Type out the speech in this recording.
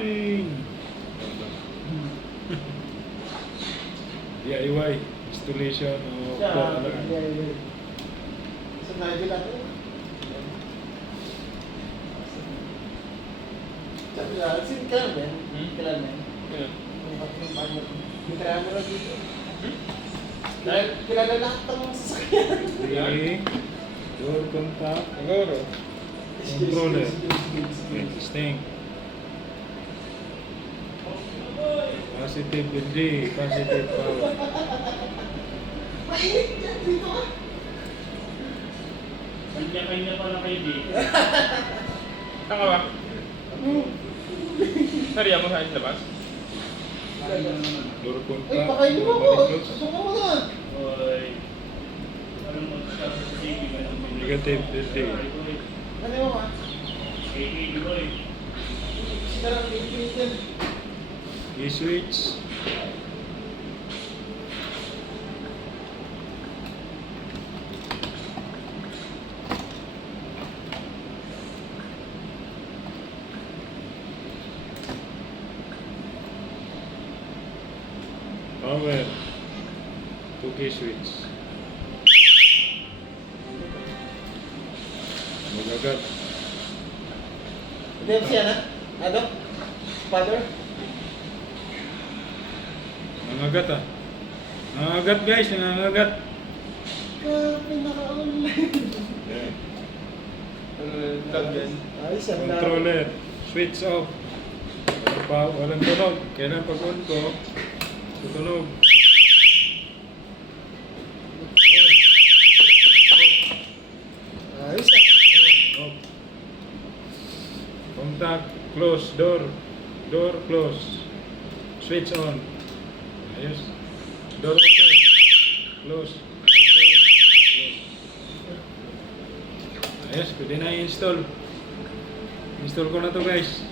morning! DIY installation of the alarm. Sa Nigel natin. Sin kailan ba yan? Kailan ba yan? Kailan mo lang dito. Dahil kilala lahat ng sasakyan. Okay. Door contact. Siguro. Controller. Interesting. Positive hindi. Positive power. Mainit yan dito ka. Kanya-kanya pala kay D. Tanga ba? Sariya mo sa labas? Door Ay, contact. pakainin mo ko. Door close. Sumo mo na. Oy. Anong mag-start sa TV? Negative hindi. Ano mo ma? KKD mo eh. Sikarang pinipinit yan. I-switch. Power. 2K switch. Magagat. Hindi yan siya na? Ano? Father? Nangagat ah. Nangagat guys, nangagat. Pinaka-online. Yeah. Tag yan. Ayos yan. Controller. Switch off. Walang tunog. Kailan pag-on ko, tutunog. Ayos yan. Off. Contact. Close. Door. Door close. Switch on. Ayos. Door open. Close. Open. Close. Ayos. Pwede na i-install. Install ko na to guys.